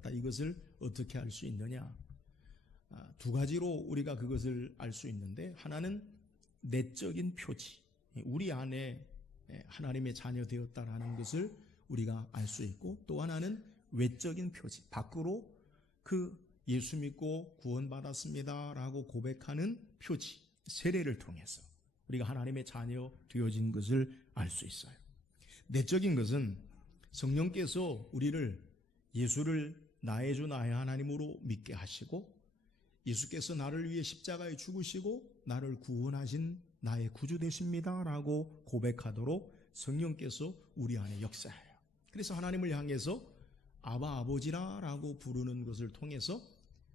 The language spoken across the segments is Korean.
받았다. 이것을 어떻게 알 수 있느냐? 두 가지로 우리가 그것을 알 수 있는데, 하나는 내적인 표지, 우리 안에 하나님의 자녀 되었다라는 것을 우리가 알 수 있고, 또 하나는 외적인 표지, 밖으로 그 예수 믿고 구원받았습니다 라고 고백하는 표지, 세례를 통해서 우리가 하나님의 자녀 되어진 것을 알 수 있어요. 내적인 것은 성령께서 우리를 예수를 나의 주 나의 하나님으로 믿게 하시고, 예수께서 나를 위해 십자가에 죽으시고 나를 구원하신 나의 구주 되십니다 라고 고백하도록 성령께서 우리 안에 역사해요. 그래서 하나님을 향해서 아바 아버지라 라고 부르는 것을 통해서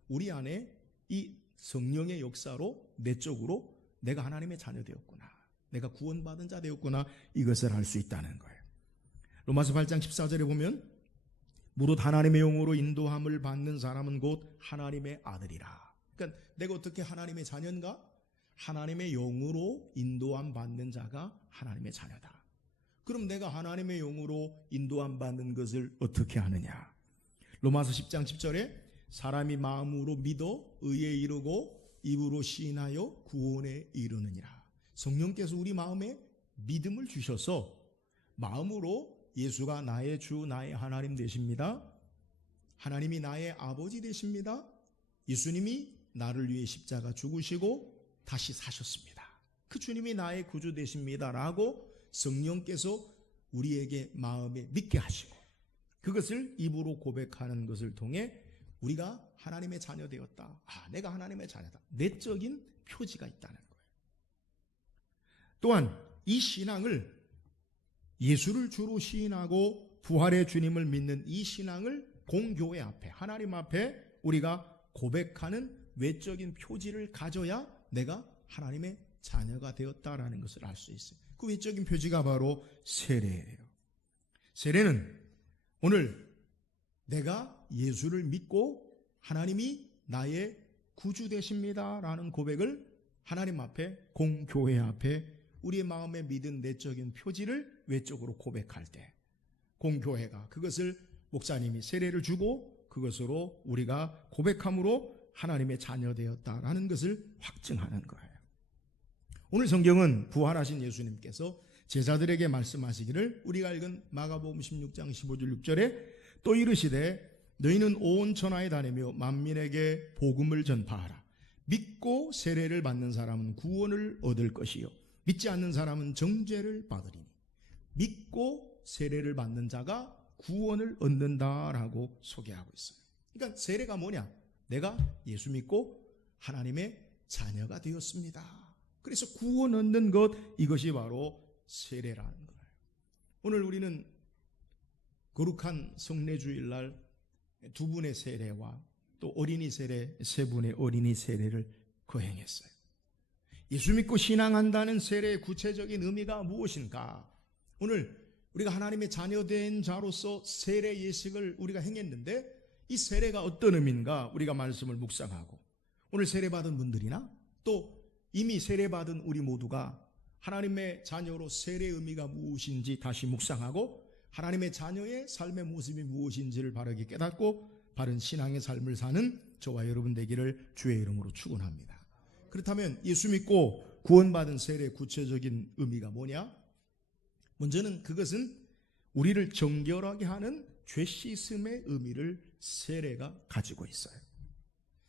우리 안에 이 성령의 역사로 내적으로 내가 하나님의 자녀 되었구나, 내가 구원받은 자 되었구나, 이것을 알 수 있다는 거예요. 로마서 8장 14절에 보면 무릇 하나님의 영으로 인도함을 받는 사람은 곧 하나님의 아들이라. 그러니까 내가 어떻게 하나님의 자녀인가? 하나님의 영으로 인도함 받는 자가 하나님의 자녀다. 그럼 내가 하나님의 영으로 인도함 받는 것을 어떻게 하느냐? 로마서 10장 10절에 사람이 마음으로 믿어 의에 이르고 입으로 시인하여 구원에 이르느니라. 성령께서 우리 마음에 믿음을 주셔서 마음으로 예수가 나의 주 나의 하나님 되십니다, 하나님이 나의 아버지 되십니다, 예수님이 나를 위해 십자가 죽으시고 다시 사셨습니다, 그 주님이 나의 구주 되십니다 라고 성령께서 우리에게 마음에 믿게 하시고, 그것을 입으로 고백하는 것을 통해 우리가 하나님의 자녀 되었다, 내가 하나님의 자녀다, 내적인 표지가 있다는 거예요. 또한 이 신앙을, 예수를 주로 시인하고 부활의 주님을 믿는 이 신앙을 공교회 앞에, 하나님 앞에 우리가 고백하는 외적인 표지를 가져야 내가 하나님의 자녀가 되었다라는 것을 알 수 있어요. 그 외적인 표지가 바로 세례예요. 세례는 오늘 내가 예수를 믿고 하나님이 나의 구주 되십니다 라는 고백을 하나님 앞에, 공교회 앞에 우리의 마음에 믿은 내적인 표지를 외적으로 고백할 때, 공교회가 그것을 목사님이 세례를 주고 그것으로 우리가 고백함으로 하나님의 자녀 되었다라는 것을 확증하는 거예요. 오늘 성경은 부활하신 예수님께서 제자들에게 말씀하시기를, 우리가 읽은 마가복음 16장 15절 6절에 또 이르시되 너희는 온 천하에 다니며 만민에게 복음을 전파하라. 믿고 세례를 받는 사람은 구원을 얻을 것이요 믿지 않는 사람은 정죄를 받으리니. 믿고 세례를 받는 자가 구원을 얻는다라고 소개하고 있어요. 그러니까 세례가 뭐냐? 내가 예수 믿고 하나님의 자녀가 되었습니다. 그래서 구원 얻는 것, 이것이 바로 세례라는 거예요. 오늘 우리는 거룩한 성례주일날 두 분의 세례와 또 어린이 세례, 세 분의 어린이 세례를 거행했어요. 예수 믿고 신앙한다는 세례의 구체적인 의미가 무엇인가? 오늘 우리가 하나님의 자녀된 자로서 세례 예식을 우리가 행했는데, 이 세례가 어떤 의미인가 우리가 말씀을 묵상하고, 오늘 세례받은 분들이나 또 이미 세례받은 우리 모두가 하나님의 자녀로 세례의 의미가 무엇인지 다시 묵상하고, 하나님의 자녀의 삶의 모습이 무엇인지를 바르게 깨닫고 바른 신앙의 삶을 사는 저와 여러분 되기를 주의 이름으로 축원합니다. 그렇다면 예수 믿고 구원받은 세례의 구체적인 의미가 뭐냐? 먼저는 그것은 우리를 정결하게 하는 죄 씻음의 의미를 세례가 가지고 있어요.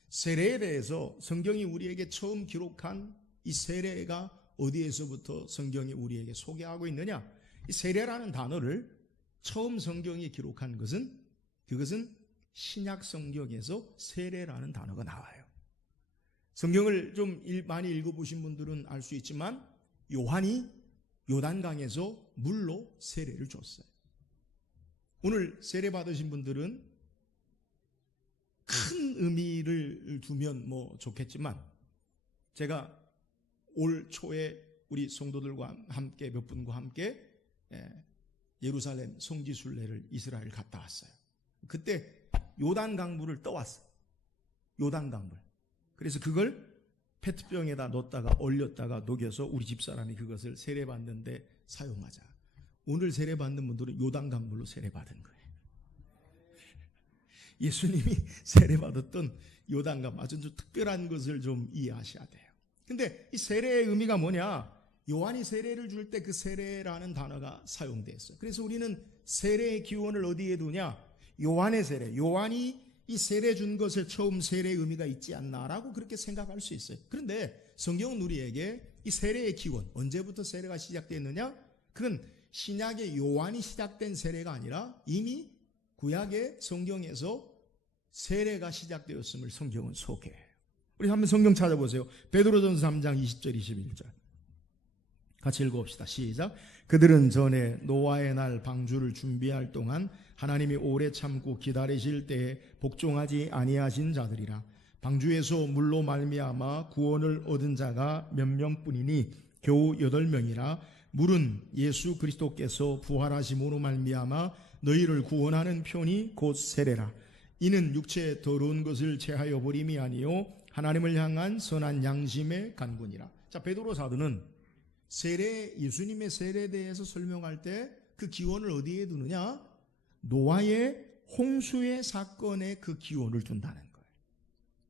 세례에 대해서 성경이 우리에게 처음 기록한 이 세례가 어디에서부터 성경이 우리에게 소개하고 있느냐? 이 세례라는 단어를 처음 성경이 기록한 것은, 그것은 신약 성경에서 세례라는 단어가 나와요. 성경을 좀 많이 읽어보신 분들은 알 수 있지만 요한이 요단강에서 물로 세례를 줬어요. 오늘 세례 받으신 분들은 큰 의미를 두면 좋겠지만, 제가 올 초에 우리 성도들과 함께, 몇 분과 함께 예루살렘 성지순례를 이스라엘 갔다 왔어요. 그때 요단강물을 떠왔어요. 요단강물. 그래서 그걸 페트병에다 넣었다가 얼렸다가 녹여서 우리 집사람이 그것을 세례받는데 사용하자. 오늘 세례받는 분들은 요단강물로 세례받은 거예요. 예수님이 세례받았던 요단강 아주 좀 특별한 것을 좀 이해하셔야 돼요. 근데 이 세례의 의미가 뭐냐? 요한이 세례를 줄 때 그 세례라는 단어가 사용됐어요. 그래서 우리는 세례의 기원을 어디에 두냐? 요한의 세례. 요한이 이 세례 준 것에 처음 세례의 의미가 있지 않나라고 그렇게 생각할 수 있어요. 그런데 성경은 우리에게 이 세례의 기원, 언제부터 세례가 시작됐느냐? 그건 신약의 요한이 시작된 세례가 아니라 이미 구약의 성경에서 세례가 시작되었음을 성경은 소개해요. 우리 한번 성경 찾아보세요. 베드로전서 3장 20절 21절 같이 읽어봅시다. 시작. 그들은 전에 노아의 날 방주를 준비할 동안 하나님이 오래 참고 기다리실 때에 복종하지 아니하신 자들이라. 방주에서 물로 말미암아 구원을 얻은 자가 몇 명뿐이니 겨우 8명이라. 물은 예수 그리스도께서 부활하심으로 말미암아 너희를 구원하는 편이 곧 세례라. 이는 육체의 더러운 것을 제하여 버림이 아니요 하나님을 향한 선한 양심의 간구니라. 자, 베드로 사도는 세례, 예수님의 세례에 대해서 설명할 때 그 기원을 어디에 두느냐? 노아의 홍수의 사건에 그 기원을 둔다는 거예요.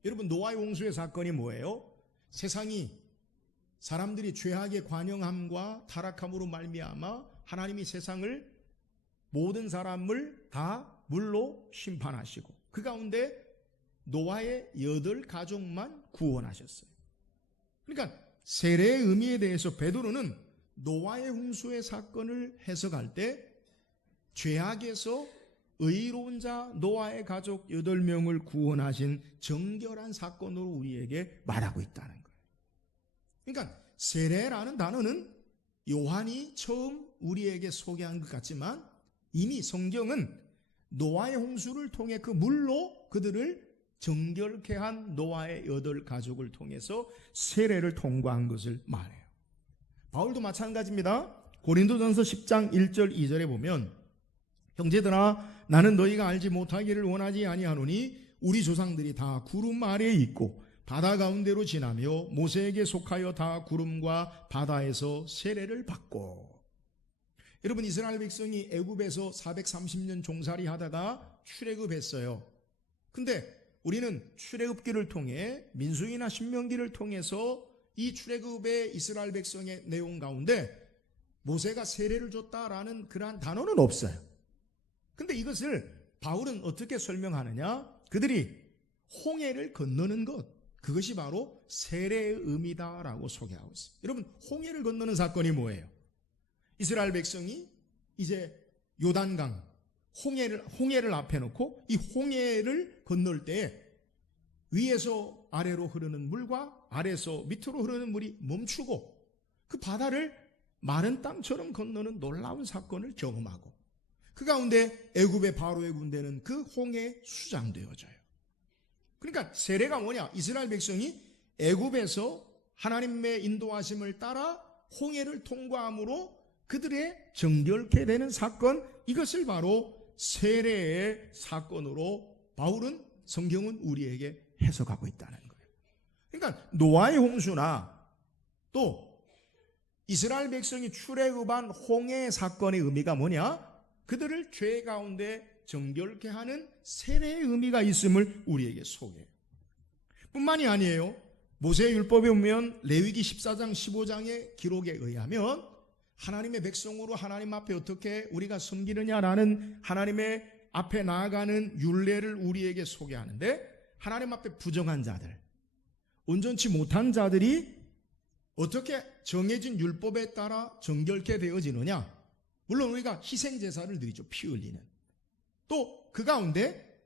여러분, 노아의 홍수의 사건이 뭐예요? 세상이 사람들이 죄악의 관영함과 타락함으로 말미암아 하나님이 세상을 모든 사람을 다 물로 심판하시고 그 가운데 노아의 8가족만 구원하셨어요. 그러니까 세례의 의미에 대해서 베드로는 노아의 홍수의 사건을 해석할 때 죄악에서 의로운 자 노아의 가족 8명을 구원하신 정결한 사건으로 우리에게 말하고 있다는 거예요. 그러니까 세례라는 단어는 요한이 처음 우리에게 소개한 것 같지만 이미 성경은 노아의 홍수를 통해 그 물로 그들을 정결케 한 노아의 8가족을 통해서 세례를 통과한 것을 말해요. 바울도 마찬가지입니다. 고린도전서 10장 1절 2절에 보면 형제들아 나는 너희가 알지 못하기를 원하지 아니하노니 우리 조상들이 다 구름 아래에 있고 바다 가운데로 지나며 모세에게 속하여 다 구름과 바다에서 세례를 받고. 여러분, 이스라엘 백성이 애굽에서 430년 종살이 하다가 출애굽했어요. 근데 우리는 출애굽기를 통해 민수기나 신명기를 통해서 이 출애굽의 이스라엘 백성의 내용 가운데 모세가 세례를 줬다라는 그러한 단어는 없어요. 근데 이것을 바울은 어떻게 설명하느냐? 그들이 홍해를 건너는 것, 그것이 바로 세례의 의미다라고 소개하고 있어요. 여러분, 홍해를 건너는 사건이 뭐예요? 이스라엘 백성이 이제 요단강, 홍해를 앞에 놓고 이 홍해를 건널 때 위에서 아래로 흐르는 물과 아래에서 밑으로 흐르는 물이 멈추고 그 바다를 마른 땅처럼 건너는 놀라운 사건을 경험하고 그 가운데 애굽의 바로의 군대는 그 홍해에 수장되어져요. 그러니까 세례가 뭐냐? 이스라엘 백성이 애굽에서 하나님의 인도하심을 따라 홍해를 통과함으로 그들의 정결케 되는 사건, 이것을 바로 세례의 사건으로 바울은, 성경은 우리에게 해석하고 있다는 거예요. 그러니까 노아의 홍수나 또 이스라엘 백성이 출애굽한 홍해 사건의 의미가 뭐냐? 그들을 죄 가운데 정결케 하는 세례의 의미가 있음을 우리에게 소개해요. 뿐만이 아니에요. 모세의 율법에 보면 레위기 14장 15장의 기록에 의하면 하나님의 백성으로 하나님 앞에 어떻게 우리가 섬기느냐라는 하나님의 앞에 나아가는 율례를 우리에게 소개하는데, 하나님 앞에 부정한 자들, 온전치 못한 자들이 어떻게 정해진 율법에 따라 정결케 되어지느냐? 물론 우리가 희생제사를 드리죠. 피 흘리는. 또 그 가운데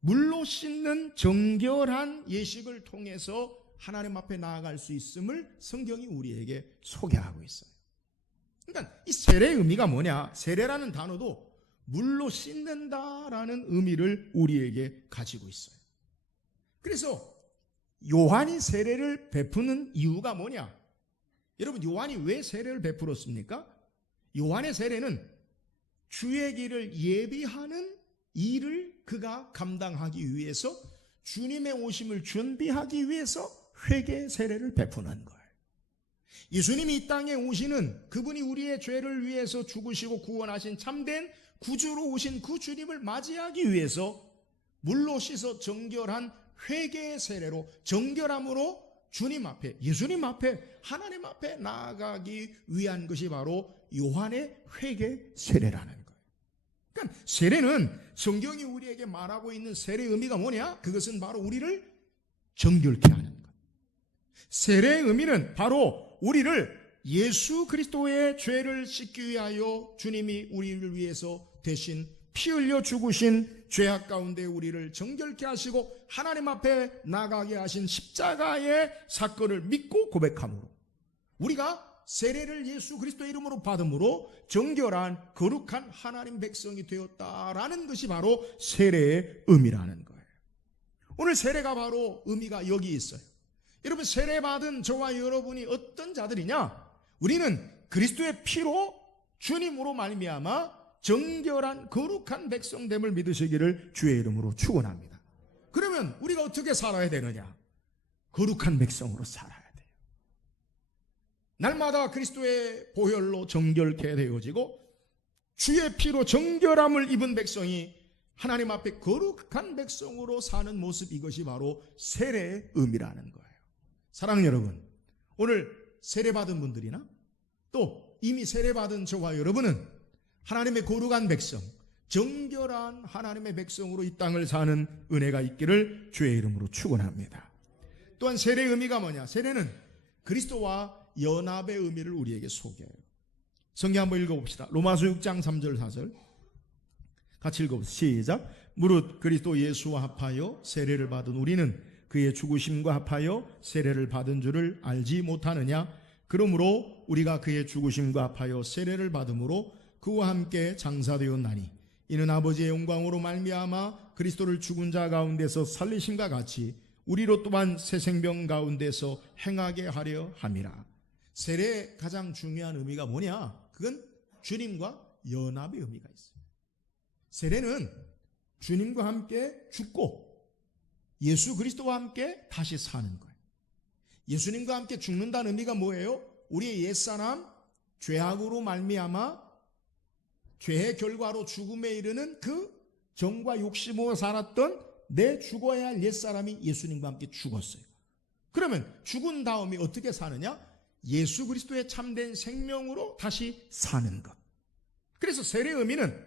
물로 씻는 정결한 예식을 통해서 하나님 앞에 나아갈 수 있음을 성경이 우리에게 소개하고 있어요. 그러니까 이 세례의 의미가 뭐냐? 세례라는 단어도 물로 씻는다라는 의미를 우리에게 가지고 있어요. 그래서 요한이 세례를 베푸는 이유가 뭐냐? 여러분, 요한이 왜 세례를 베풀었습니까? 요한의 세례는 주의 길을 예비하는 일을 그가 감당하기 위해서, 주님의 오심을 준비하기 위해서 회개 세례를 베푸는 거예요. 예수님이 이 땅에 오시는, 그분이 우리의 죄를 위해서 죽으시고 구원하신 참된 구주로 오신 그 주님을 맞이하기 위해서 물로 씻어 정결한 회개의 세례로, 정결함으로 주님 앞에, 예수님 앞에, 하나님 앞에 나아가기 위한 것이 바로 요한의 회개 세례라는 거예요. 그러니까 세례는 성경이 우리에게 말하고 있는 세례의 의미가 뭐냐? 그것은 바로 우리를 정결케 하는 것. 세례의 의미는 바로 우리를 예수 그리스도의 죄를 씻기 위하여 주님이 우리를 위해서 대신 피 흘려 죽으신 죄악 가운데 우리를 정결케 하시고 하나님 앞에 나가게 하신 십자가의 사건을 믿고 고백함으로, 우리가 세례를 예수 그리스도의 이름으로 받음으로 정결한 거룩한 하나님 백성이 되었다라는 것이 바로 세례의 의미라는 거예요. 오늘 세례가 바로 의미가 여기 있어요. 여러분, 세례 받은 저와 여러분이 어떤 자들이냐? 우리는 그리스도의 피로 주님으로 말미암아 정결한 거룩한 백성됨을 믿으시기를 주의 이름으로 축원합니다. 그러면 우리가 어떻게 살아야 되느냐? 거룩한 백성으로 살아야 돼요. 날마다 그리스도의 보혈로 정결케 되어지고 주의 피로 정결함을 입은 백성이 하나님 앞에 거룩한 백성으로 사는 모습, 이것이 바로 세례의 의미라는 거예요. 사랑하는 여러분, 오늘 세례받은 분들이나 또 이미 세례받은 저와 여러분은 하나님의 거룩한 백성, 정결한 하나님의 백성으로 이 땅을 사는 은혜가 있기를 주의 이름으로 축원합니다. 또한 세례의 의미가 뭐냐? 세례는 그리스도와 연합의 의미를 우리에게 소개해요. 성경 한번 읽어봅시다. 로마서 6장 3절 4절 같이 읽어봅시다. 시작. 무릇 그리스도 예수와 합하여 세례를 받은 우리는 그의 죽으심과 합하여 세례를 받은 줄을 알지 못하느냐? 그러므로 우리가 그의 죽으심과 합하여 세례를 받음으로 그와 함께 장사되었나니 이는 아버지의 영광으로 말미암아 그리스도를 죽은 자 가운데서 살리심과 같이 우리로 또한 새 생명 가운데서 행하게 하려 함이라. 세례의 가장 중요한 의미가 뭐냐? 그건 주님과 연합의 의미가 있어요. 세례는 주님과 함께 죽고 예수 그리스도와 함께 다시 사는 거예요. 예수님과 함께 죽는다는 의미가 뭐예요? 우리의 옛사람 죄악으로 말미암아 죄의 결과로 죽음에 이르는 그 정과 욕심으로 살았던 내 죽어야 할 옛사람이 예수님과 함께 죽었어요. 그러면 죽은 다음에 어떻게 사느냐? 예수 그리스도의 참된 생명으로 다시 사는 것. 그래서 세례의 의미는,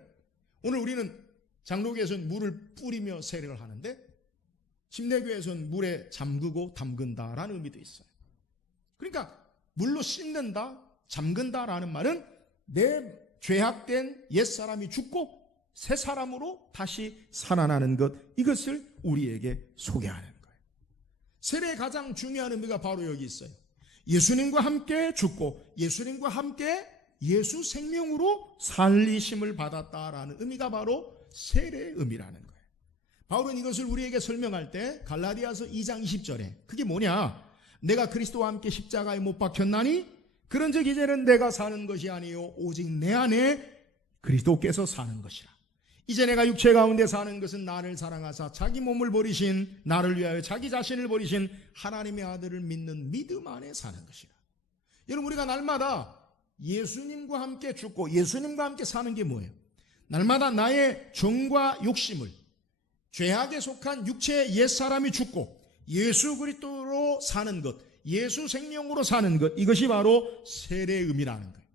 오늘 우리는 장로교에서는 물을 뿌리며 세례를 하는데 침례교에서는 물에 잠그고 담근다라는 의미도 있어요. 그러니까 물로 씻는다, 잠근다라는 말은 내 죄악된 옛사람이 죽고 새 사람으로 다시 살아나는 것, 이것을 우리에게 소개하는 거예요. 세례의 가장 중요한 의미가 바로 여기 있어요. 예수님과 함께 죽고 예수님과 함께 예수 생명으로 살리심을 받았다라는 의미가 바로 세례의 의미라는 거예요. 바울은 이것을 우리에게 설명할 때 갈라디아서 2장 20절에 그게 뭐냐? 내가 그리스도와 함께 십자가에 못 박혔나니 그런즉 이제는 내가 사는 것이 아니요 오직 내 안에 그리스도께서 사는 것이라. 이제 내가 육체 가운데 사는 것은 나를 사랑하사 자기 몸을 버리신, 나를 위하여 자기 자신을 버리신 하나님의 아들을 믿는 믿음 안에 사는 것이라. 여러분, 우리가 날마다 예수님과 함께 죽고 예수님과 함께 사는 게 뭐예요? 날마다 나의 정과 욕심을, 죄악에 속한 육체의 옛사람이 죽고 예수 그리스도로 사는 것, 예수 생명으로 사는 것, 이것이 바로 세례의 의미라는 거예요.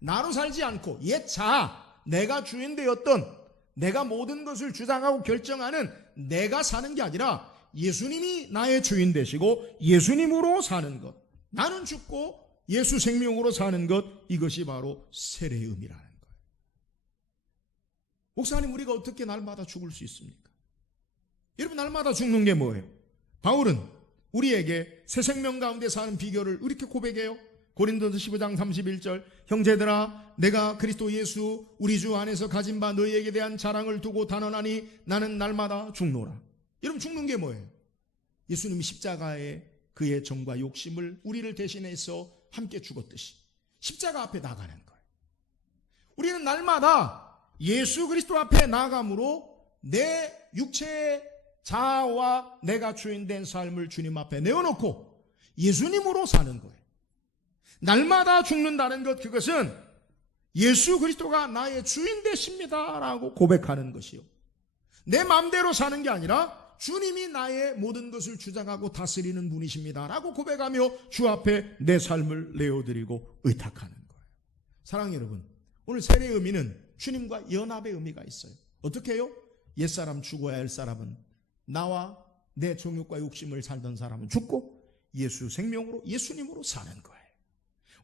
나로 살지 않고 옛 자아, 내가 주인 되었던, 내가 모든 것을 주장하고 결정하는 내가 사는 게 아니라 예수님이 나의 주인 되시고 예수님으로 사는 것, 나는 죽고 예수 생명으로 사는 것, 이것이 바로 세례의 의미라는 거예요. 목사님, 우리가 어떻게 날마다 죽을 수 있습니까? 여러분, 날마다 죽는 게 뭐예요? 바울은 우리에게 새 생명 가운데 사는 비결을 이렇게 고백해요. 고린도서 15장 31절, 형제들아 내가 그리스도 예수 우리 주 안에서 가진 바 너희에게 대한 자랑을 두고 단언하니 나는 날마다 죽노라. 여러분, 죽는 게 뭐예요? 예수님이 십자가에 그의 정과 욕심을 우리를 대신해서 함께 죽었듯이 십자가 앞에 나가는 거예요. 우리는 날마다 예수 그리스도 앞에 나아감으로 내 육체의 자아와 내가 주인된 삶을 주님 앞에 내어놓고 예수님으로 사는 거예요. 날마다 죽는다는 것, 그것은 예수 그리스도가 나의 주인 되십니다라고 고백하는 것이요, 내 마음대로 사는 게 아니라 주님이 나의 모든 것을 주장하고 다스리는 분이십니다 라고 고백하며 주 앞에 내 삶을 내어드리고 의탁하는 거예요. 사랑하는 여러분, 오늘 세례의 의미는 주님과 연합의 의미가 있어요. 어떻게 해요? 옛사람 죽어야 할 사람은, 나와 내 정욕과 욕심을 살던 사람은 죽고 예수 생명으로, 예수님으로 사는 거예요.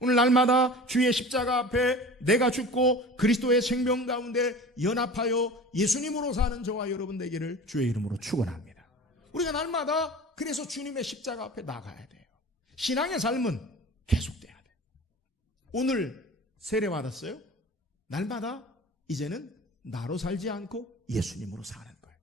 오늘 날마다 주의 십자가 앞에 내가 죽고 그리스도의 생명 가운데 연합하여 예수님으로 사는 저와 여러분 되기를 주의 이름으로 축원합니다. 우리가 날마다 그래서 주님의 십자가 앞에 나가야 돼요. 신앙의 삶은 계속돼야 돼요. 오늘 세례 받았어요? 날마다 이제는 나로 살지 않고 예수님으로 사는 거예요.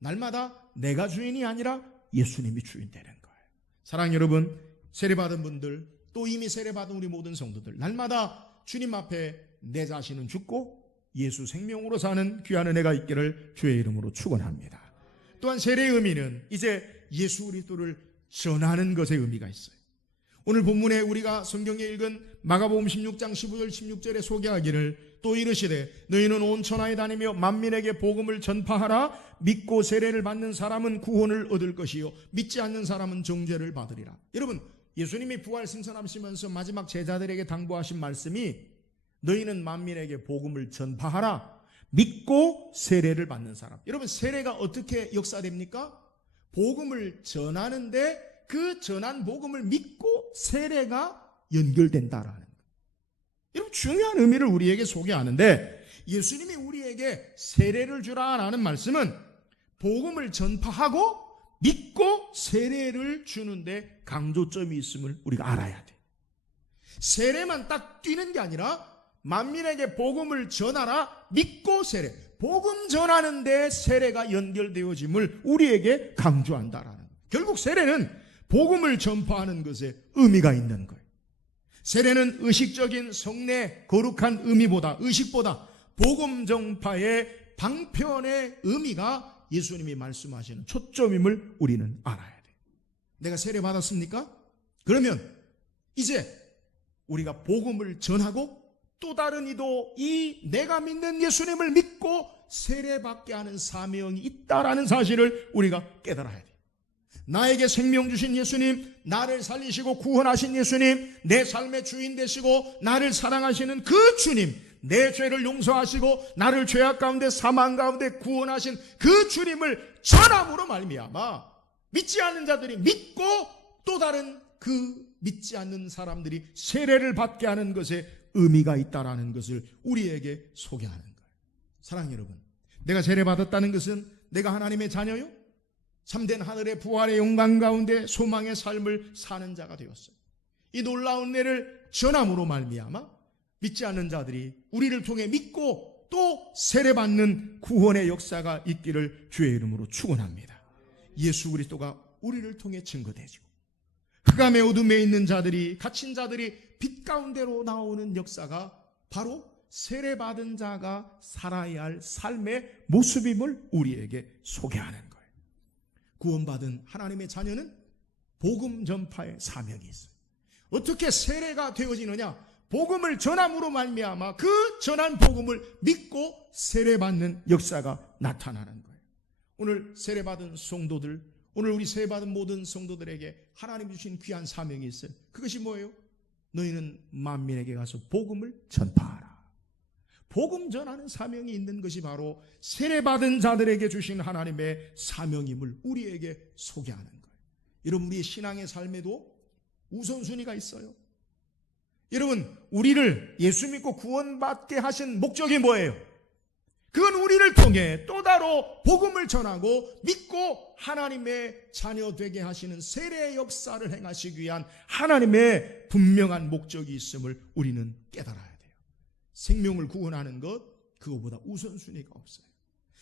날마다 내가 주인이 아니라 예수님이 주인 되는 거예요. 사랑하는 여러분, 세례 받은 분들, 또 이미 세례받은 우리 모든 성도들, 날마다 주님 앞에 내 자신은 죽고 예수 생명으로 사는 귀한 은혜가 있기를 주의 이름으로 축원합니다. 또한 세례의 의미는 이제 예수 그리스도를 전하는 것의 의미가 있어요. 오늘 본문에 우리가 성경에 읽은 마가복음 16장 15절 16절에 소개하기를, 또 이르시되 너희는 온 천하에 다니며 만민에게 복음을 전파하라. 믿고 세례를 받는 사람은 구원을 얻을 것이요 믿지 않는 사람은 정죄를 받으리라. 여러분, 예수님이 부활 승천하시면서 마지막 제자들에게 당부하신 말씀이 너희는 만민에게 복음을 전파하라. 믿고 세례를 받는 사람. 여러분, 세례가 어떻게 역사됩니까? 복음을 전하는데 그 전한 복음을 믿고 세례가 연결된다라는 거예요. 여러분, 중요한 의미를 우리에게 소개하는데, 예수님이 우리에게 세례를 주라는 말씀은 복음을 전파하고 믿고 세례를 주는데 강조점이 있음을 우리가 알아야 돼. 세례만 딱 뛰는 게 아니라 만민에게 복음을 전하라, 믿고 세례, 복음 전하는데 세례가 연결되어짐을 우리에게 강조한다라는 거예요. 결국 세례는 복음을 전파하는 것에 의미가 있는 거예요. 세례는 의식적인 성례, 거룩한 의식보다 복음 전파의 방편의 의미가 예수님이 말씀하시는 초점임을 우리는 알아야 돼요. 내가 세례 받았습니까? 그러면 이제 우리가 복음을 전하고 또 다른 이도 이 내가 믿는 예수님을 믿고 세례받게 하는 사명이 있다라는 사실을 우리가 깨달아야 돼요. 나에게 생명 주신 예수님, 나를 살리시고 구원하신 예수님, 내 삶의 주인 되시고 나를 사랑하시는 그 주님, 내 죄를 용서하시고 나를 죄악 가운데 사망 가운데 구원하신 그 주님을 전함으로 말미암아 믿지 않는 자들이 믿고 또 다른 그 믿지 않는 사람들이 세례를 받게 하는 것에 의미가 있다라는 것을 우리에게 소개하는 거예요. 사랑하는 여러분, 내가 세례 받았다는 것은 내가 하나님의 자녀요, 참된 하늘의 부활의 영광 가운데 소망의 삶을 사는 자가 되었어요. 이 놀라운 은혜를 전함으로 말미암아 믿지 않는 자들이 우리를 통해 믿고 또 세례받는 구원의 역사가 있기를 주의 이름으로 축원합니다. 예수 그리스도가 우리를 통해 증거되죠. 흑암의 어둠에 있는 자들이, 갇힌 자들이 빛 가운데로 나오는 역사가 바로 세례받은 자가 살아야 할 삶의 모습임을 우리에게 소개하는 거예요. 구원받은 하나님의 자녀는 복음 전파의 사명이 있어요. 어떻게 세례가 되어지느냐? 복음을 전함으로 말미암아 그 전한 복음을 믿고 세례받는 역사가 나타나는 거예요. 오늘 세례받은 성도들, 오늘 우리 세례받은 모든 성도들에게 하나님 주신 귀한 사명이 있어요. 그것이 뭐예요? 너희는 만민에게 가서 복음을 전파하라. 복음 전하는 사명이 있는 것이 바로 세례받은 자들에게 주신 하나님의 사명임을 우리에게 소개하는 거예요. 여러분, 우리의 신앙의 삶에도 우선순위가 있어요. 여러분, 우리를 예수 믿고 구원받게 하신 목적이 뭐예요? 그건 우리를 통해 또 다른 복음을 전하고 믿고 하나님의 자녀 되게 하시는 세례의 역사를 행하시기 위한 하나님의 분명한 목적이 있음을 우리는 깨달아야 돼요. 생명을 구원하는 것, 그거보다 우선순위가 없어요.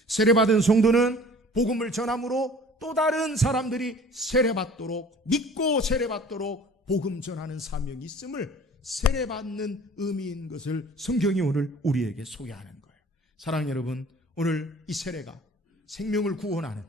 세례받은 성도는 복음을 전함으로 또 다른 사람들이 세례받도록, 믿고 세례받도록 복음 전하는 사명이 있음을 세례받는 의미인 것을 성경이 오늘 우리에게 소개하는 거예요. 사랑하는 여러분, 오늘 이 세례가 생명을 구원하는,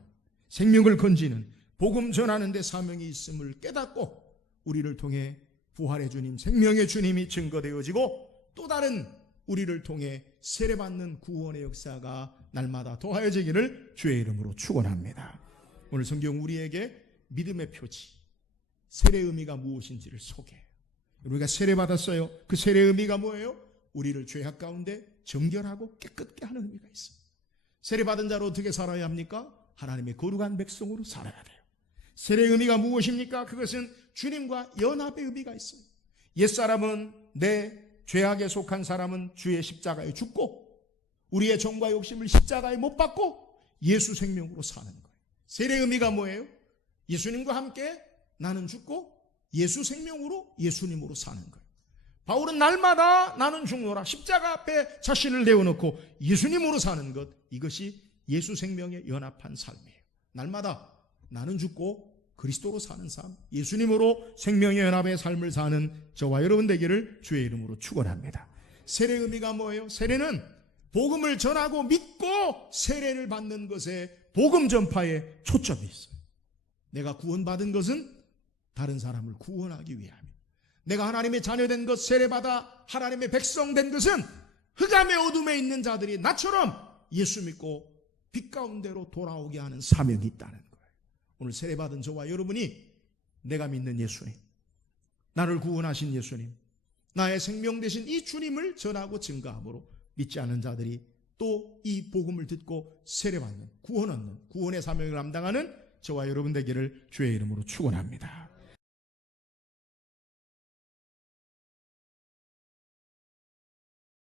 생명을 건지는, 복음 전하는 데 사명이 있음을 깨닫고 우리를 통해 부활의 주님, 생명의 주님이 증거되어지고 또 다른 우리를 통해 세례받는 구원의 역사가 날마다 더하여지기를 주의 이름으로 축원합니다. 오늘 성경 우리에게 믿음의 표지, 세례의 의미가 무엇인지를 소개해요. 우리가 세례받았어요. 그 세례의 의미가 뭐예요? 우리를 죄악 가운데 정결하고 깨끗게 하는 의미가 있어요. 세례받은 자로 어떻게 살아야 합니까? 하나님의 거룩한 백성으로 살아야 돼요. 세례의 의미가 무엇입니까? 그것은 주님과 연합의 의미가 있어요. 옛사람은, 내 죄악에 속한 사람은 주의 십자가에 죽고 우리의 정과 욕심을 십자가에 못 박고 예수 생명으로 사는 거예요. 세례의 의미가 뭐예요? 예수님과 함께 나는 죽고 예수 생명으로 예수님으로 사는 거예요. 바울은 날마다 나는 죽노라 십자가 앞에 자신을 내어놓고 예수님으로 사는 것, 이것이 예수 생명에 연합한 삶이에요. 날마다 나는 죽고 그리스도로 사는 삶, 예수님으로 생명의 연합의 삶을 사는 저와 여러분 되기를 주의 이름으로 축원합니다. 세례의 의미가 뭐예요? 세례는 복음을 전하고 믿고 세례를 받는 것에 복음 전파에 초점이 있어요. 내가 구원받은 것은 다른 사람을 구원하기 위함이에요. 내가 하나님의 자녀된 것, 세례받아 하나님의 백성된 것은 흑암의 어둠에 있는 자들이 나처럼 예수 믿고 빛 가운데로 돌아오게 하는 사명이 있다는 거예요. 오늘 세례받은 저와 여러분이 내가 믿는 예수님, 나를 구원하신 예수님, 나의 생명 되신 이 주님을 전하고 증거함으로 믿지 않는 자들이 또 이 복음을 듣고 세례받는, 구원 얻는, 구원의 사명을 감당하는 저와 여러분 되기를 주의 이름으로 축원합니다.